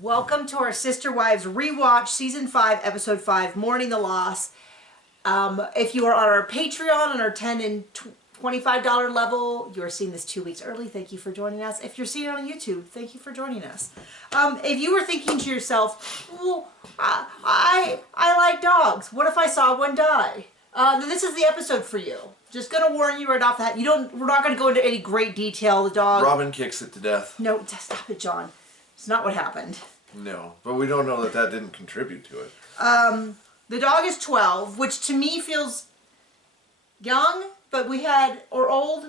Welcome to our Sister Wives Rewatch Season 5, Episode 5, Mourning the Loss. If you are on our Patreon on our $10 and $25 level, you are seeing this 2 weeks early. Thank you for joining us. If you're seeing it on YouTube, thank you for joining us. If you were thinking to yourself, well, I like dogs. What if I saw one die? Then this is the episode for you. Just gonna warn you right off the hat. We're not gonna go into any great detail. The dog. Robin kicks it to death. No, stop it, John. It's not what happened. No, but we don't know that didn't contribute to it. The dog is 12, which to me feels young, but we had, or old.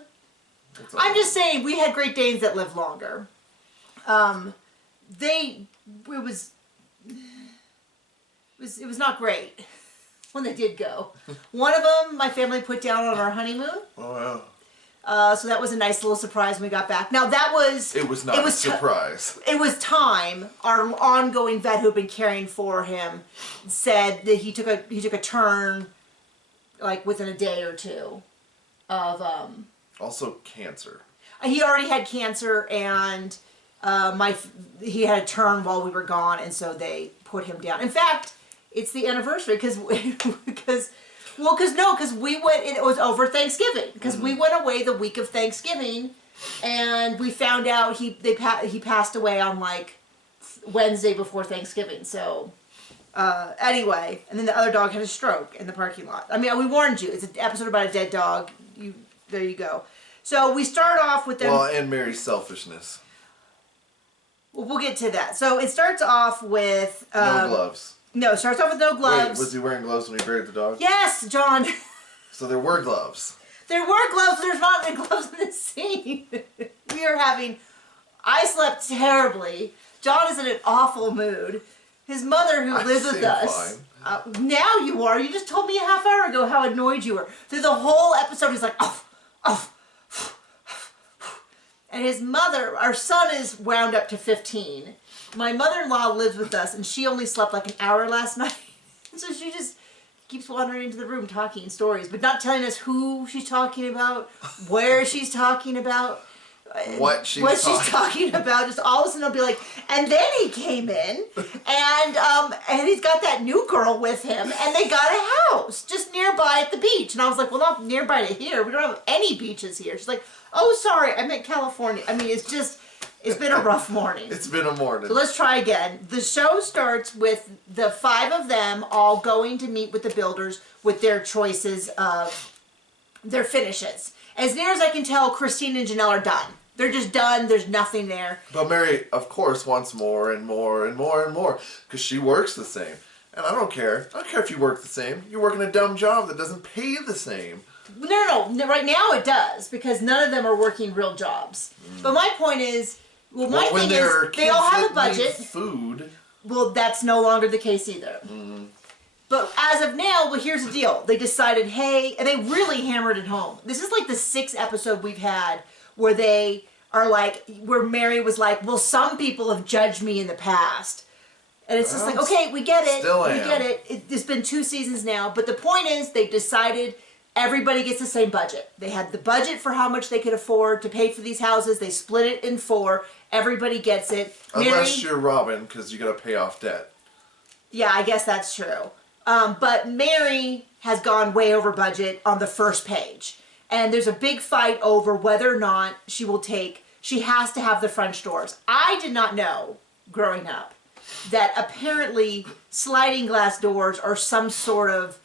I'm just saying, we had Great Danes that lived longer. It was not great when they did go. One of them, my family put down on our honeymoon. Oh, yeah. So that was a nice little surprise when we got back. Now that was... It was not a surprise. It was time. Our ongoing vet who had been caring for him said that he took a turn, like within a day or two, of... Also cancer. He already had cancer, and he had a turn while we were gone, and so they put him down. In fact, it's the anniversary because we went. It was over Thanksgiving because we went away the week of Thanksgiving, and we found out he passed away on like Wednesday before Thanksgiving. So anyway, and then the other dog had a stroke in the parking lot. I mean, we warned you. It's an episode about a dead dog. There you go. So we start off with them. Well, and Mary's selfishness. Well, we'll get to that. So it starts off with no gloves. No, it starts off with no gloves. Wait, was he wearing gloves when he buried the dog? Yes, John. So there were gloves. There were gloves. There's not any gloves in this scene. I slept terribly. John is in an awful mood. His mother, who lives with us. Now you are. You just told me a half hour ago how annoyed you were. Through the whole episode, he's like, oh. And his mother, our son is wound up to 15. My mother-in-law lives with us, and she only slept like an hour last night. So she just keeps wandering into the room talking stories, but not telling us who she's talking about, where she's talking about, what she's talking about. Just all of a sudden, I'll be like, and then he came in, and he's got that new girl with him, and they got a house just nearby at the beach. And I was like, well, not nearby to here. We don't have any beaches here. She's like, oh, sorry, I meant California. I mean, it's been a rough morning. It's been a morning. So let's try again. The show starts with the 5 of them all going to meet with the builders with their choices of their finishes. As near as I can tell, Christine and Janelle are done. They're just done. There's nothing there. But Mary, of course, wants more and more and more and more because she works the same. And I don't care. I don't care if you work the same. You're working a dumb job that doesn't pay you the same. No. Right now it does because none of them are working real jobs. But my point is... Well, my thing is, they all have a budget. Food. Well, that's no longer the case either. But as of now, well, here's the deal. They decided, hey, and they really hammered it home. This is like the 6th episode we've had where they are like, where Mary was like, well, some people have judged me in the past. And it's just like, okay, we get it. We get it. It's been 2 seasons now. But the point is, they decided everybody gets the same budget. They had the budget for how much they could afford to pay for these houses. They split it in 4. Everybody gets it. Unless you're Robin, because you got to pay off debt. Yeah, I guess that's true. But Mary has gone way over budget on the first page. And there's a big fight over whether or not she has to have the French doors. I did not know, growing up, that apparently sliding glass doors are some sort of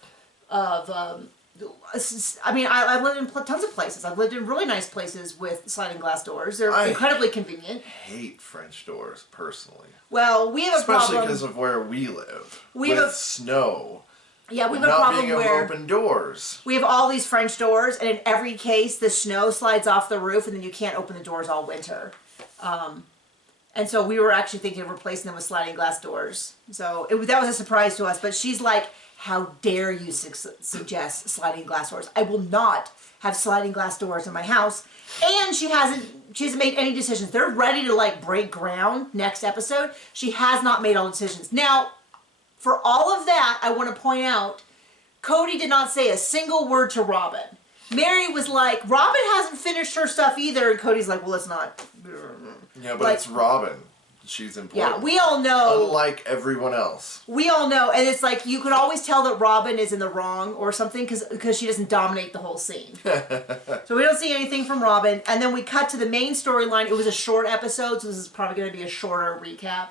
I mean, I've lived in tons of places. I've lived in really nice places with sliding glass doors. They're incredibly convenient. I hate French doors, personally. Well, we have a problem. Especially because of where we live. With snow. Yeah, we have a problem not being able where... to open doors. We have all these French doors, and in every case, the snow slides off the roof, and then you can't open the doors all winter. And so we were actually thinking of replacing them with sliding glass doors. So that was a surprise to us. But she's like... How dare you suggest sliding glass doors? I will not have sliding glass doors in my house. And she hasn't made any decisions. They're ready to like break ground next episode. She has not made all the decisions. Now, for all of that, I want to point out, Cody did not say a single word to Robin. Mary was like, Robin hasn't finished her stuff either. And Cody's like, well, it's not. Yeah, but it's Robin. she's important. Yeah, we all know. Unlike everyone else. We all know, and it's like you could always tell that Robin is in the wrong or something because she doesn't dominate the whole scene. So we don't see anything from Robin, and then we cut to the main storyline. It was a short episode, so this is probably going to be a shorter recap.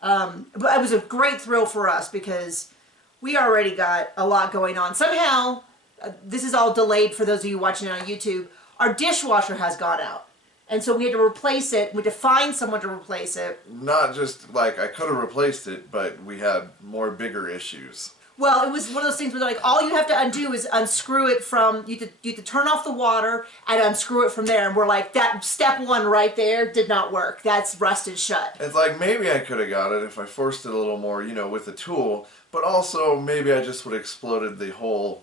But it was a great thrill for us because we already got a lot going on. Somehow, this is all delayed for those of you watching it on YouTube. Our dishwasher has gone out. And so we had to replace it. We had to find someone to replace it. Not just like I could have replaced it, but we had more bigger issues. Well, it was one of those things where like all you have to undo is unscrew it from, you have to turn off the water and unscrew it from there. And we're like, that step one right there did not work. That's rusted shut. It's like maybe I could have got it if I forced it a little more, you know, with the tool. But also maybe I just would have exploded the whole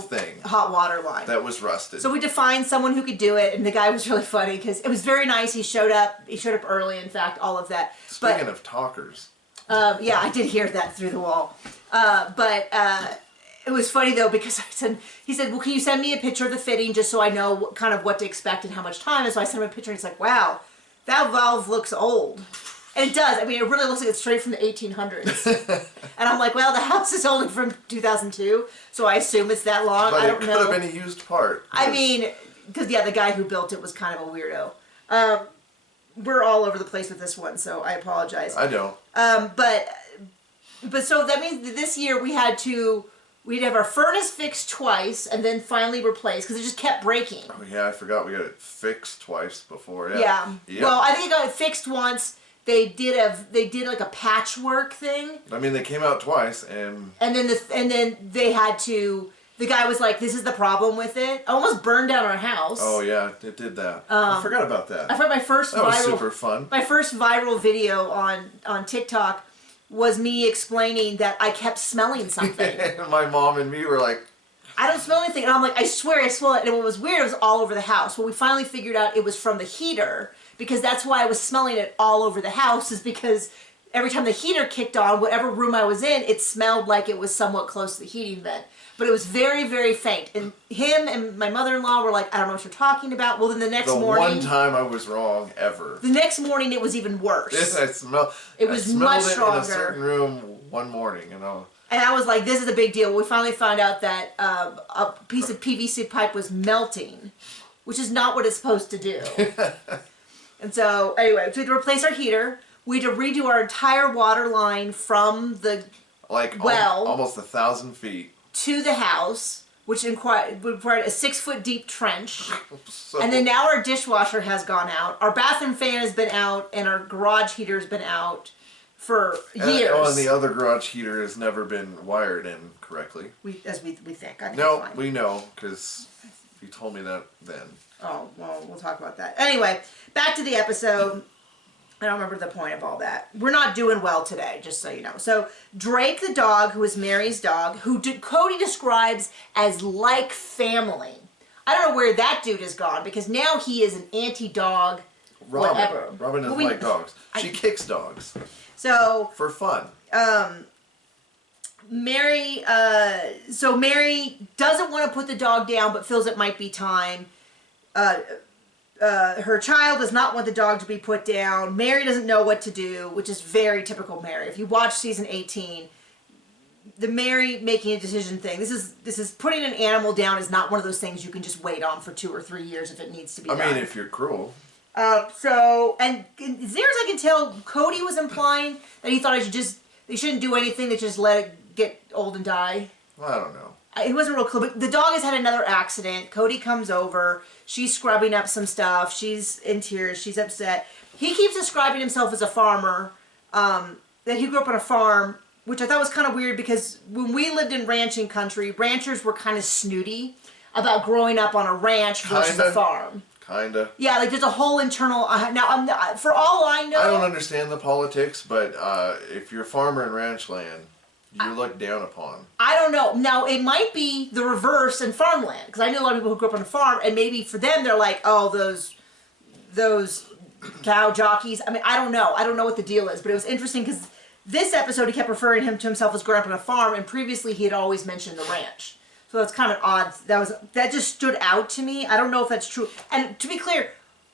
thing. Hot water line. That was rusted. So we had to find someone who could do it. And the guy was really funny because it was very nice. He showed up. He showed up early, in fact, all of that. Speaking of talkers. Yeah, I did hear that through the wall. But it was funny though because he said, well, can you send me a picture of the fitting just so I know kind of what to expect and how much time? And so I sent him a picture and he's like, wow, that valve looks old. And it does. I mean, it really looks like it's straight from the 1800s. And I'm like, well, the house is only from 2002, so I assume it's that long. But I don't know. It could have been a used part. I mean, because yeah, the guy who built it was kind of a weirdo. We're all over the place with this one, so I apologize. I don't. But so that means that this year we'd have our furnace fixed twice and then finally replaced because it just kept breaking. Oh yeah, I forgot we got it fixed twice before. Yeah. Yep. Well, I think I got it fixed once. They did like a patchwork thing. I mean, they came out twice and then they had to. The guy was like, "This is the problem with it." I almost burned down our house. Oh yeah, it did that. I forgot about that. I thought my first that was super fun. My first viral video on TikTok was me explaining that I kept smelling something. And my mom and me were like, I don't smell anything. And I'm like, I swear I smell it. And what was weird, it was all over the house. Well, we finally figured out it was from the heater because that's why I was smelling it all over the house is because every time the heater kicked on, whatever room I was in, it smelled like it was somewhat close to the heating vent. But it was very, very faint. And him and my mother-in-law were like, I don't know what you're talking about. Well, then the next morning... The one time I was wrong ever. The next morning it was even worse. I smelled it was much stronger. in a certain room one morning, you know. And I was like, this is a big deal. We finally found out that a piece of PVC pipe was melting, which is not what it's supposed to do. And so, anyway, so we had to replace our heater. We had to redo our entire water line from the well... almost 1,000 feet. To the house, which required a 6-foot deep trench. So, and then now our dishwasher has gone out. Our bathroom fan has been out, and our garage heater has been out for years. And the other garage heater has never been wired in correctly. We think. I think no, it's fine. we know, because you told me that then. Oh, well, we'll talk about that. Anyway, back to the episode. I don't remember the point of all that. We're not doing well today, just so you know. So Drake, the dog, who is Mary's dog, who Cody describes as like family. I don't know where that dude has gone, because now he is an anti-dog, whatever. Robin doesn't like dogs. She kicks dogs. So... For fun. Mary doesn't want to put the dog down, but feels it might be time. Her child does not want the dog to be put down. Mary doesn't know what to do, which is very typical Mary. If you watch season 18, the Mary making a decision thing. This is putting an animal down is not one of those things you can just wait on for 2 or 3 years if it needs to be done. I mean, if you're cruel. And as near as I can tell, Cody was implying that he thought they shouldn't do anything, they just let it get old and die. I don't know. He wasn't real clear, but the dog has had another accident. Cody comes over. She's scrubbing up some stuff. She's in tears. She's upset. He keeps describing himself as a farmer, that he grew up on a farm, which I thought was kind of weird because when we lived in ranching country, ranchers were kind of snooty about growing up on a ranch versus a farm. Kinda. Yeah, like there's a whole internal... for all I know... I don't understand the politics, but if you're a farmer in ranch land... You look down upon. I don't know. Now, it might be the reverse in farmland. Because I know a lot of people who grew up on a farm, and maybe for them, they're like, oh, those cow jockeys. I mean, I don't know. I don't know what the deal is. But it was interesting because this episode, he kept referring to himself as growing up on a farm, and previously he had always mentioned the ranch. So that's kind of odd. That just stood out to me. I don't know if that's true. And to be clear,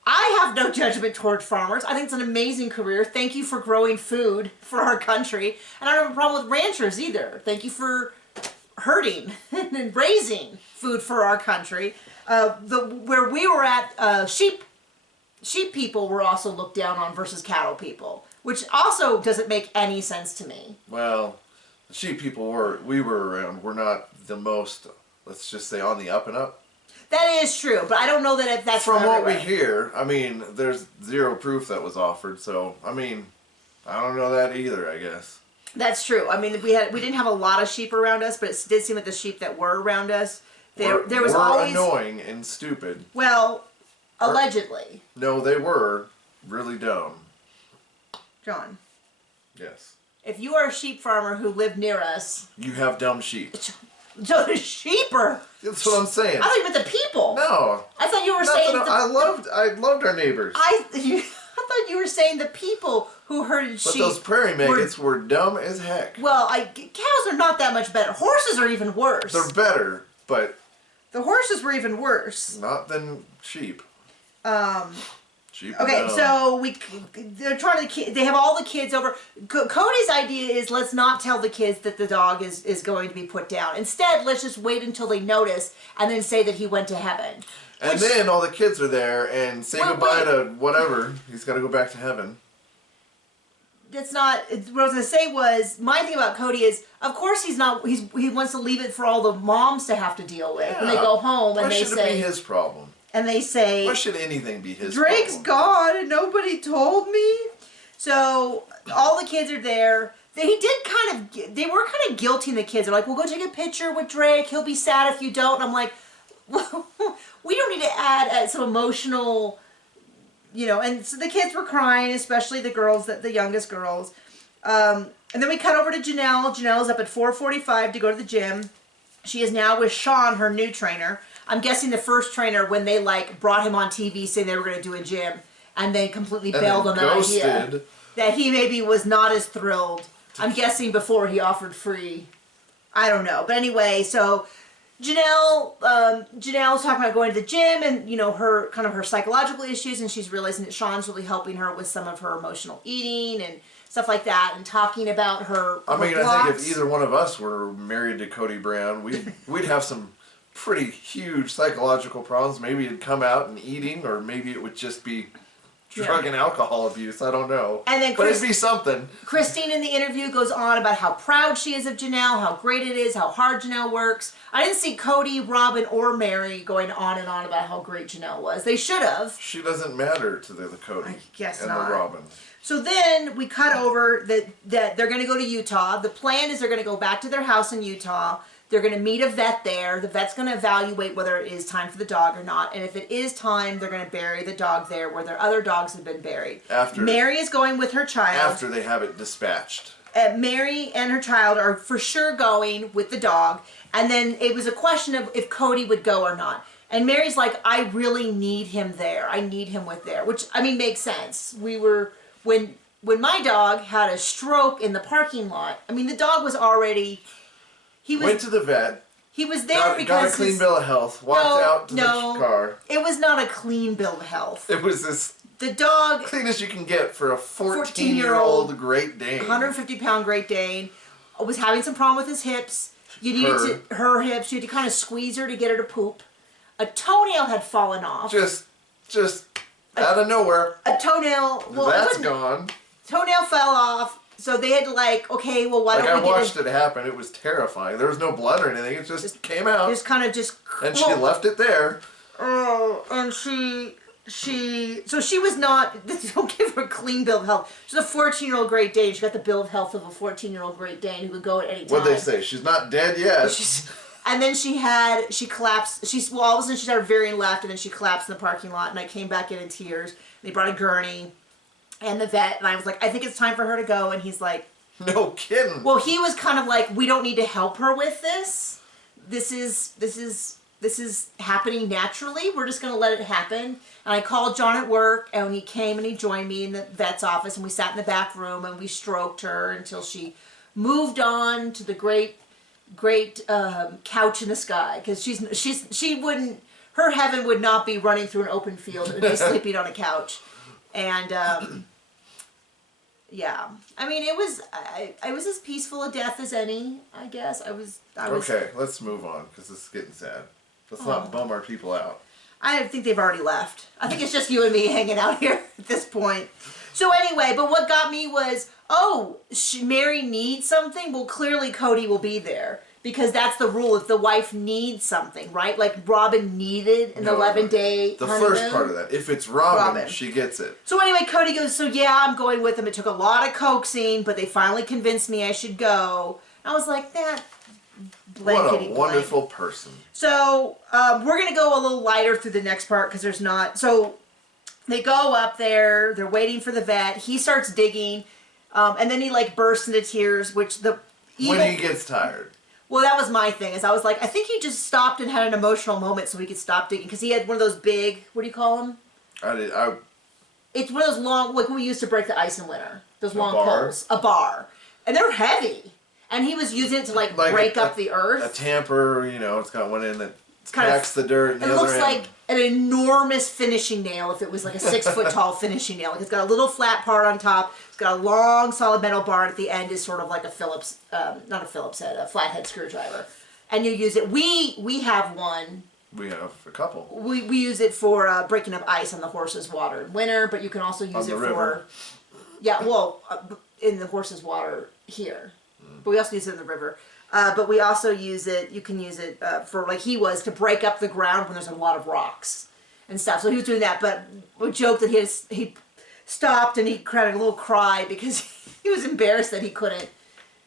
I have no judgment towards farmers. I think it's an amazing career. Thank you for growing food for our country. And I don't have a problem with ranchers either. Thank you for herding and raising food for our country. Where we were at, sheep people were also looked down on versus cattle people, which also doesn't make any sense to me. Well, the sheep people we were around were not the most, let's just say, on the up and up. That is true, but I don't know that if that's from what we everywhere. hear. I mean, there's zero proof that was offered, so I mean, I don't know that either, I guess. That's true. I mean, we didn't have a lot of sheep around us, but it did seem like the sheep that were around us, there was always annoying and stupid. Well, allegedly. No, they were really dumb. John. Yes. If you are a sheep farmer who lived near us, you have dumb sheep. So the sheep are. That's what I'm saying. I thought you meant the people. No. I thought you were saying. I loved our neighbors. I thought you were saying the people who herded sheep. But those prairie maggots were dumb as heck. Well, cows are not that much better. Horses are even worse. They're better, but the horses were even worse. not than sheep. Sheep. Okay, so they're trying to. They have all the kids over. Cody's idea is let's not tell the kids that the dog is going to be put down. Instead, let's just wait until they notice and then say that he went to heaven. And then all the kids are there and say goodbye to whatever. He's got to go back to heaven. That's not. What I was going to say was, my thing about Cody is, of course he's not. He wants to leave it for all the moms to have to deal with when they go home and they say. Why should it be his problem? And they say, why should anything be his Drake's problem? gone and nobody told me. So all the kids are there. They were kind of guilting the kids. They're like, "We'll go take a picture with Drake. He'll be sad if you don't." And I'm like, well, we don't need to add some emotional, And so the kids were crying, especially the girls, the youngest girls. And then we cut over to Janelle. Janelle's up at 4:45 to go to the gym. She is now with Sean, her new trainer. I'm guessing the first trainer, when they brought him on TV saying they were going to do a gym, and then completely bailed on that idea, that he maybe was not as thrilled. I'm guessing before he offered free. I don't know, but anyway, so Janelle's talking about going to the gym and her her psychological issues, and she's realizing that Sean's really helping her with some of her emotional eating and stuff like that, and talking about her. I mean, blocks. I think if either one of us were married to Cody Brown, we'd have some pretty huge psychological problems. Maybe it'd come out in eating, or maybe it would just be drug and alcohol abuse. I don't know. And then but it'd be something. Christine in the interview goes on about how proud she is of Janelle, how great it is, how hard Janelle works. I didn't see Cody, Robin, or Mary going on and on about how great Janelle was. They should have. She doesn't matter to the Cody I guess and not. the Robin. So then we cut over that they're going to go to Utah. The plan is they're going to go back to their house in Utah. They're going to meet a vet there. The vet's going to evaluate whether it is time for the dog or not. And if it is time, they're going to bury the dog there where their other dogs have been buried. Mary is going with her child. After they have it dispatched. Mary and her child are for sure going with the dog. And then it was a question of if Cody would go or not. And Mary's like, I really need him there. I need him with there. Which, I mean, makes sense. When my dog had a stroke in the parking lot, I mean, the dog was already... Went to the vet. He was there because... Got a clean bill of health. Walked out to the car. It was not a clean bill of health. It was this... The dog... Clean as you can get for a 14-year-old Great Dane. 150-pound Great Dane. Was having some problem with his hips. Her hips. You had to kind of squeeze her to get her to poop. A toenail had fallen off. Just out of nowhere. A toenail... Well, that's gone. Toenail fell off. So they had to okay, well, why don't we I watched it happen. It was terrifying. There was no blood or anything. It just came out. Just kind of just... And she left it there. Oh, and so she was not... Don't give her a clean bill of health. She's a 14-year-old Great Dane. She got the bill of health of a 14-year-old Great Dane who could go at any time. What'd they say? She's not dead yet. And then she collapsed. All of a sudden she started veering left, and then she collapsed in the parking lot, and I came back in tears. They brought a gurney and the vet, and I was like, I think it's time for her to go, and he's like... No kidding. Well, he was kind of like, we don't need to help her with this. This is happening naturally. We're just going to let it happen. And I called John at work, and he came and he joined me in the vet's office, and we sat in the back room, and we stroked her until she moved on to the great couch in the sky, because she wouldn't... her heaven would not be running through an open field. It would be sleeping on a couch. And, yeah. I mean, it was as peaceful a death as any, I guess. I was Okay, let's move on, because this is getting sad. Let's not bum our people out. I think they've already left. I think it's just you and me hanging out here at this point. So anyway, but what got me was, Mary needs something? Well, clearly Cody will be there. Because that's the rule. If the wife needs something, right? Like Robin needed an 11-day The honeymoon. first part of that. If it's Robin, she gets it. So anyway, Cody goes, so yeah, I'm going with him. It took a lot of coaxing, but they finally convinced me I should go. I was like, that blankety What a wonderful person. So we're going to go a little lighter through the next part because there's not... So they go up there. They're waiting for the vet. He starts digging. And then he like bursts into tears, which the... When he gets tired. Well, that was my thing. Is I was like, I think he just stopped and had an emotional moment so he could stop digging. Because he had one of those big... What do you call them? It's one of those long... Like we used to break the ice in winter. Those long poles. A bar. And they're heavy. And he was using it to like break up the earth. A tamper, it's got one end that packs the dirt. And it looks like an enormous finishing nail if it was like a 6-foot tall finishing nail. Like it's got a little flat part on top. It's got a long solid metal bar, and at the end is sort of like a Phillips, not a Phillips head, a flathead screwdriver. And you use it. We have one. We have a couple. We use it for breaking up ice on the horse's water in winter, but you can also use it for... Yeah, well, in the horse's water here. But we also use it in the river. But we also use it, you can use it for, like he was, to break up the ground when there's a lot of rocks and stuff. So he was doing that, but we joked that he stopped and he cried a little cry because he was embarrassed that he couldn't,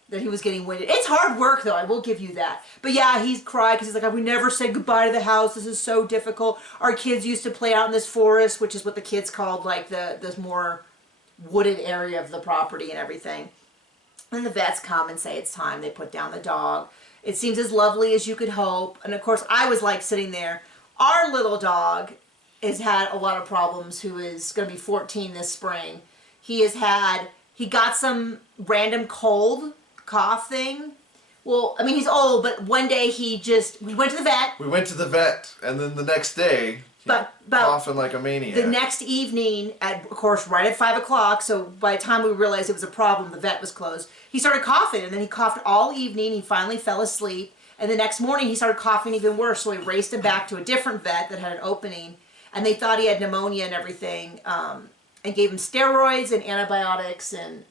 that he was getting winded. It's hard work, though, I will give you that. But yeah, he's cried because he's like, we never said goodbye to the house. This is so difficult. Our kids used to play out in this forest, which is what the kids called, like, this more wooded area of the property and everything. And the vets come and say it's time. They put down the dog. It seems as lovely as you could hope. And of course, I was like sitting there. Our little dog has had a lot of problems, who is going to be 14 this spring. He got some random cough thing. Well, I mean, he's old, but one day we went to the vet. We went to the vet, and then the next day, coughing like a maniac. The next evening, of course, right at 5 o'clock, so by the time we realized it was a problem, the vet was closed, he started coughing, and then he coughed all evening. He finally fell asleep, and the next morning he started coughing even worse, so we raced him back to a different vet that had an opening, and they thought he had pneumonia and everything, and gave him steroids and antibiotics, and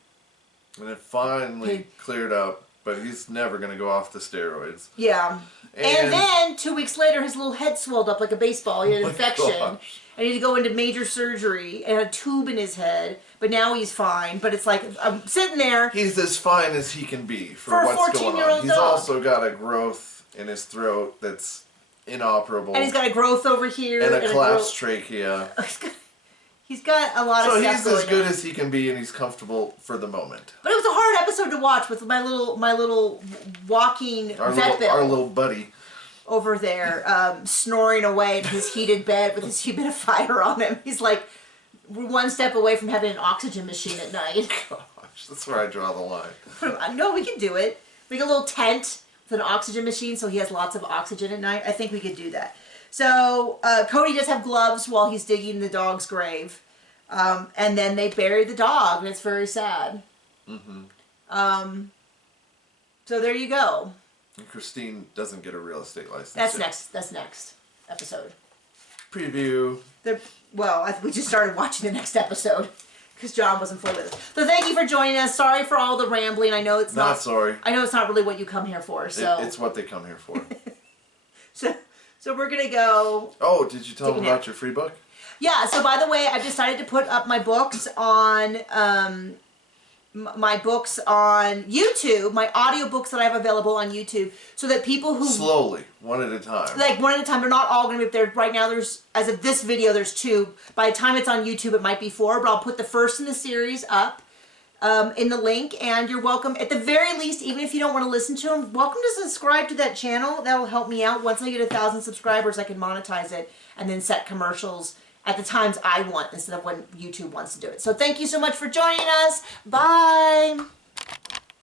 it finally cleared up, but he's never going to go off the steroids. Yeah. And then 2 weeks later, his little head swelled up like a baseball. He had an infection. Gosh. And he had to go into major surgery and a tube in his head. But now he's fine. But it's like, I'm sitting there. He's as fine as he can be for what's going on. He's also got a growth in his throat that's inoperable. And he's got a growth over here. And a collapsed trachea. He's got a lot of stuff going on. So he's as good as he can be, and he's comfortable for the moment. But it was a hard episode to watch with my little walking vet bill. Our little buddy. Over there, snoring away in his heated bed with his humidifier on him. He's like one step away from having an oxygen machine at night. Gosh, that's where I draw the line. No, we can do it. Make a little tent with an oxygen machine so he has lots of oxygen at night. I think we could do that. So Cody does have gloves while he's digging the dog's grave. And then they bury the dog, and it's very sad. Mm-hmm. So there you go. And Christine doesn't get a real estate license. That's next episode. Preview. We just started watching the next episode because John wasn't fully with us. So thank you for joining us. Sorry for all the rambling. I know it's not sorry. I know it's not really what you come here for. So it's what they come here for. So we're gonna go. Oh, did you tell them about your free book? Yeah. So by the way, I've decided to put up my books on YouTube, my audiobooks that I have available on YouTube, so that people who... Slowly, one at a time. Like, one at a time. They're not all going to be up there. Right now, as of this video, there's 2. By the time it's on YouTube, it might be 4, but I'll put the first in the series up in the link, and you're welcome. At the very least, even if you don't want to listen to them, welcome to subscribe to that channel. That will help me out. Once I get 1,000 subscribers, I can monetize it and then set commercials at the times I want instead of when YouTube wants to do it. So thank you so much for joining us. Bye.